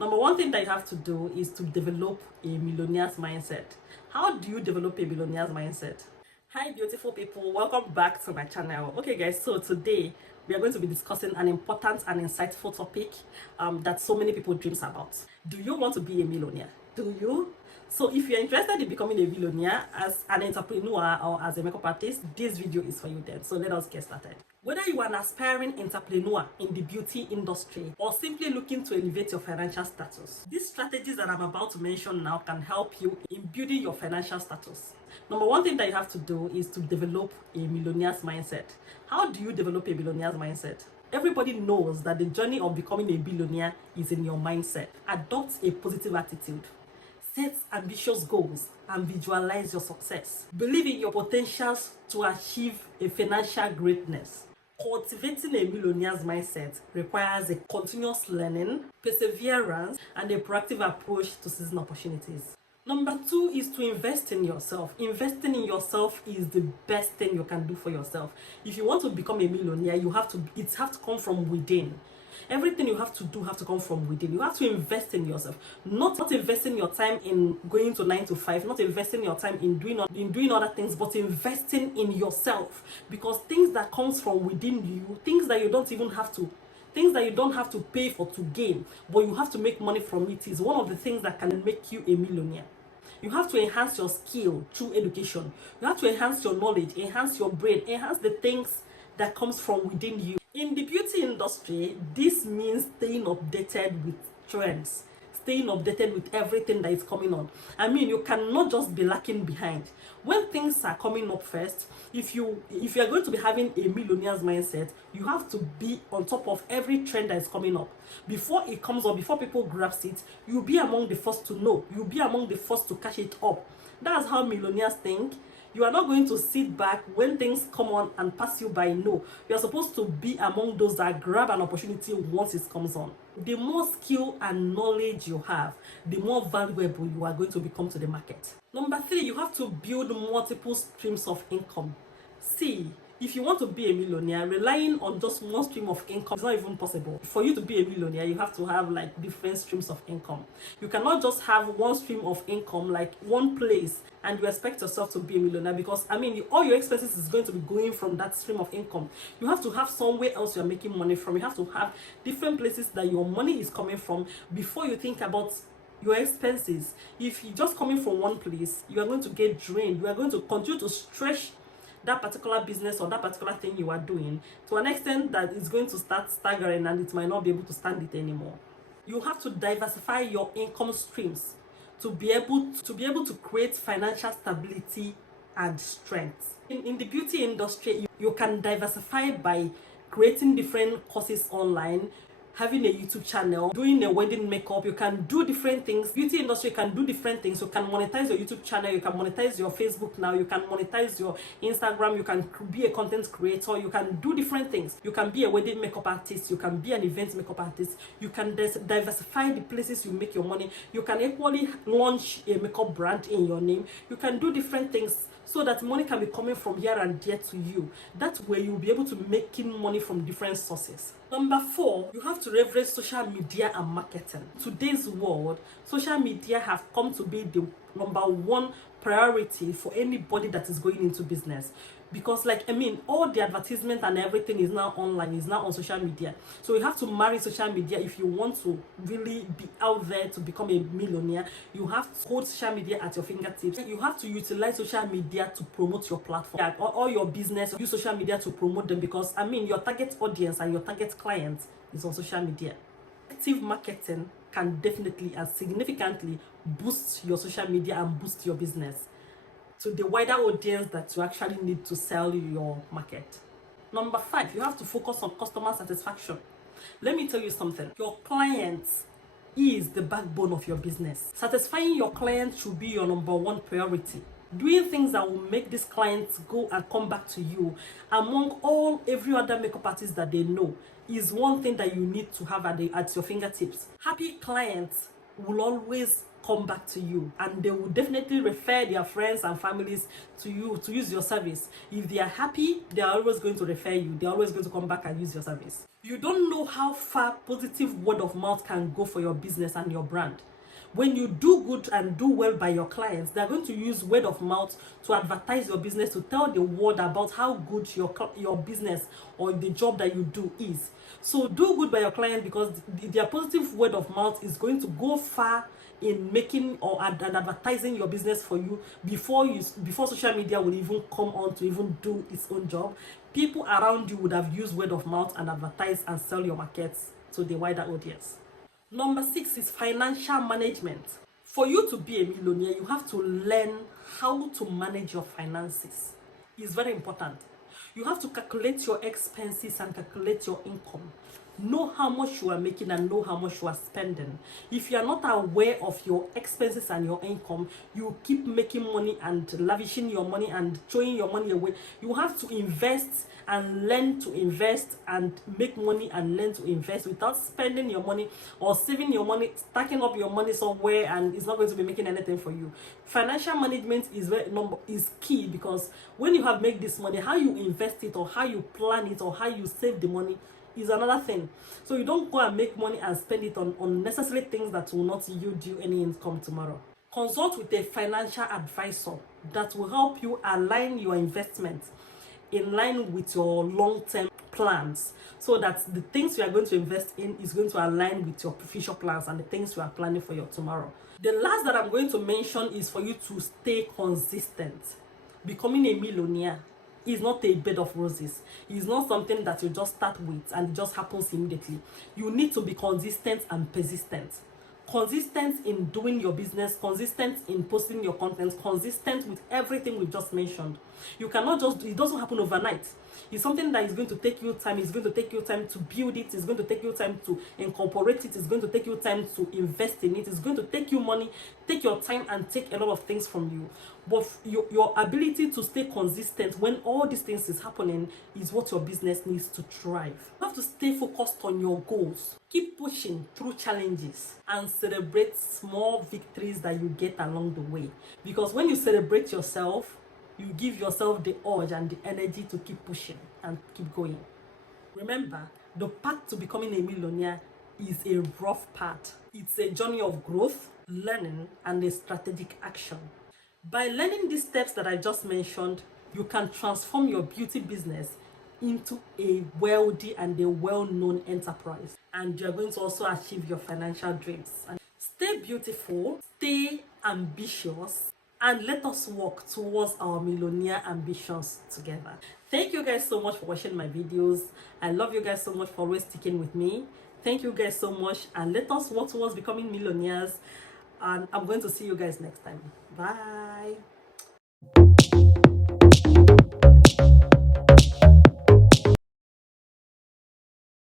Number one thing that you have to do is to develop a millionaire's mindset. How do you develop a millionaire's mindset? Hi beautiful people, welcome back to my channel. Okay guys, so today we are going to be discussing an important and insightful topic that so many people dreams about. Do you want to be a millionaire? Do you? So if you're interested in becoming a millionaire as an entrepreneur or as a makeup artist, this video is for you then. So let us get started. Whether you are an aspiring entrepreneur in the beauty industry or simply looking to elevate your financial status, these strategies that I'm about to mention now can help you in building your financial status. Number one thing that you have to do is to develop a millionaire's mindset. How do you develop a millionaire's mindset? Everybody knows that the journey of becoming a billionaire is in your mindset. Adopt a positive attitude. Set ambitious goals and visualize your success. Believe in your potentials to achieve a financial greatness. Cultivating a millionaire's mindset requires a continuous learning, perseverance, and a proactive approach to seizing opportunities. Number two is to invest in yourself. Investing in yourself is the best thing you can do for yourself. If you want to become a millionaire, it have to come from within. Everything you have to do have to come from within. You have to invest in yourself. Not investing your time in going to 9 to 5, not investing your time in doing other things, but investing in yourself. Because things that comes from within you, things that you don't have to pay for to gain, but you have to make money from it, is one of the things that can make you a millionaire. You have to enhance your skill through education. You have to enhance your knowledge, enhance your brain, enhance the things that comes from within you. In the beauty industry, this means staying updated with trends, staying updated with everything that is coming on. I mean, you cannot just be lacking behind. When things are coming up first, if you are going to be having a millionaire's mindset, you have to be on top of every trend that is coming up. Before it comes up, before people grasp it, you'll be among the first to know. You'll be among the first to catch it up. That's how millionaires think. You are not going to sit back when things come on and pass you by. No, you are supposed to be among those that grab an opportunity once it comes on. The more skill and knowledge you have, the more valuable you are going to become to the market. Number three, you have to build multiple streams of income. See, if you want to be a millionaire, relying on just one stream of income is not even possible. For you to be a millionaire, you have to have like different streams of income. You cannot just have one stream of income, like one place, and you expect yourself to be a millionaire, because I mean, all your expenses is going to be going from that stream of income. You have to have somewhere else you're making money from. You have to have different places that your money is coming from before you think about your expenses. If you're just coming from one place, you are going to get drained. You are going to continue to stretch that particular business or that particular thing you are doing to an extent that it's going to start staggering and it might not be able to stand it anymore. You have to diversify your income streams to be able to create financial stability and strength. In the beauty industry, you can diversify by creating different courses online, having a YouTube channel, doing a wedding makeup. You can do different things. Beauty industry can do different things. You can monetize your YouTube channel, you can monetize your Facebook now, you can monetize your Instagram, you can be a content creator, you can do different things. You can be a wedding makeup artist, you can be an event makeup artist, you can diversify the places you make your money. You can equally launch a makeup brand in your name. You can do different things so that money can be coming from here and there to you. That's where you'll be able to making money from different sources. Number four, you have to leverage social media and marketing. Today's world, social media have come to be the number one priority for anybody that is going into business. Because all the advertisement and everything is now online, is now on social media. So you have to marry social media if you want to really be out there to become a millionaire. You have to hold social media at your fingertips. You have to utilize social media to promote your platform. All your business, use social media to promote them, because your target audience and your target client is on social media. Active marketing can definitely and significantly boost your social media and boost your business to the wider audience that you actually need to sell your market. Number five, you have to focus on customer satisfaction. Let me tell you something. Your client is the backbone of your business. Satisfying your client should be your number one priority. Doing things that will make these clients go and come back to you among every other makeup artist that they know is one thing that you need to have at your fingertips. Happy clients will always come back to you, and they will definitely refer their friends and families to you to use your service. If they are happy, they are always going to refer you. They are always going to come back and use your service. You don't know how far positive word of mouth can go for your business and your brand. When you do good and do well by your clients, they're going to use word of mouth to advertise your business, to tell the world about how good your business or the job that you do is. So do good by your client, because their positive word of mouth is going to go far in making or advertising your business for you before social media will even come on to even do its own job. People around you would have used word of mouth and advertise and sell your markets to the wider audience. Number 6 is financial management. For you to be a millionaire, you have to learn how to manage your finances. It's very important. You have to calculate your expenses and calculate your income. Know how much you are making and know how much you are spending. If you are not aware of your expenses and your income, you keep making money and lavishing your money and throwing your money away. You have to invest and learn to invest and make money and learn to invest without spending your money or saving your money, stacking up your money somewhere, and it's not going to be making anything for you. Financial management is key, because when you have made this money, how you invest it or how you plan it or how you save the money is another thing. So you don't go and make money and spend it on unnecessary things that will not yield you any income tomorrow. Consult with a financial advisor that will help you align your investments in line with your long-term plans, so that the things you are going to invest in is going to align with your future plans and the things you are planning for your tomorrow. The last that I'm going to mention is for you to stay consistent. Becoming a millionaire is not a bed of roses. It's not something that you just start with and it just happens immediately. You need to be consistent and persistent. Consistent in doing your business, consistent in posting your content, consistent with everything we just mentioned. You cannot just, it doesn't happen overnight. It's something that is going to take you time. It's going to take you time to build it. It's going to take you time to incorporate it. It's going to take you time to invest in it. It's going to take you money, take your time, and take a lot of things from you. But your ability to stay consistent when all these things is happening is what your business needs to thrive. You have to stay focused on your goals. Keep pushing through challenges and celebrate small victories that you get along the way. Because when you celebrate yourself, you give yourself the urge and the energy to keep pushing and keep going. Remember, the path to becoming a millionaire is a rough path. It's a journey of growth, learning, and a strategic action. By learning these steps that I just mentioned, you can transform your beauty business into a wealthy and a well-known enterprise. And you're going to also achieve your financial dreams. And stay beautiful, stay ambitious, and let us work towards our millionaire ambitions together. Thank you guys so much for watching my videos. I love you guys so much for always sticking with me. Thank you guys so much, and let us work towards becoming millionaires. And I'm going to see you guys next time. Bye.